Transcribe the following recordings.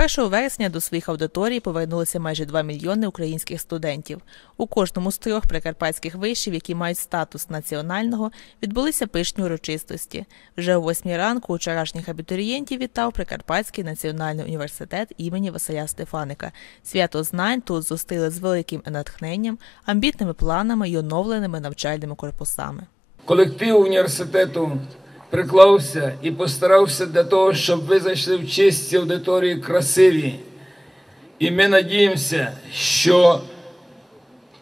1 вересня до своїх аудиторій повернулися майже 2 мільйони українських студентів. У кожному з трьох прикарпатських вишів, які мають статус національного, відбулися пишні урочистості. Вже о 8 ранку вчорашніх абітурієнтів вітав Прикарпатський національний університет імені Василя Стефаника. Свято знань тут зустріли з великим натхненням, амбітними планами й оновленими навчальними корпусами. Колектив університету приклався і постарався для того, щоб ви зайшли в чисті аудиторії красиві. І ми надіємося, що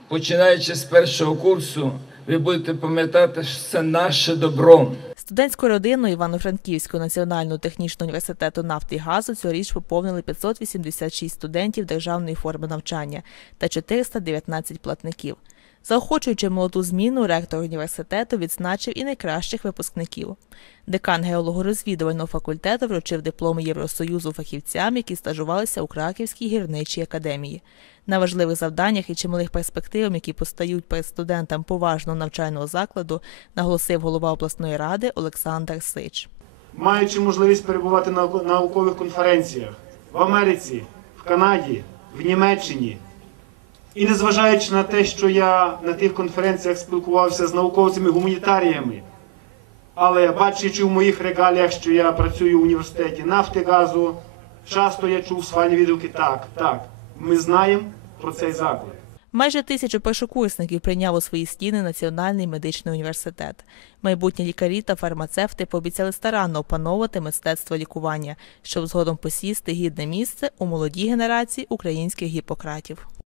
починаючи з першого курсу, ви будете пам'ятати, що це наше добро. Студентську родину Івано-Франківського національного технічного університету нафти і газу цьогоріч поповнили 586 студентів державної форми навчання та 419 платників. Заохочуючи молоду зміну, ректор університету відзначив і найкращих випускників. Декан геологорозвідувального факультету вручив дипломи Євросоюзу фахівцям, які стажувалися у Краківській гірничій академії. На важливих завданнях і чималих перспективах, які постають перед студентам поважного навчального закладу, наголосив голова обласної ради Олександр Сич. маючи можливість перебувати на наукових конференціях в Америці, в Канаді, в Німеччині. І незважаючи на те, що я на тих конференціях спілкувався з науковцями гуманітаріями, але бачачи в моїх регаліях, що я працюю в університеті нафти газу, часто я чув свальні відгуки так, так, ми знаємо про цей заклад. Майже тисячу першокурсників прийняв у свої стіни Національний медичний університет. Майбутні лікарі та фармацевти пообіцяли старанно опановувати мистецтво лікування, щоб згодом посісти гідне місце у молодій генерації українських гіпократів.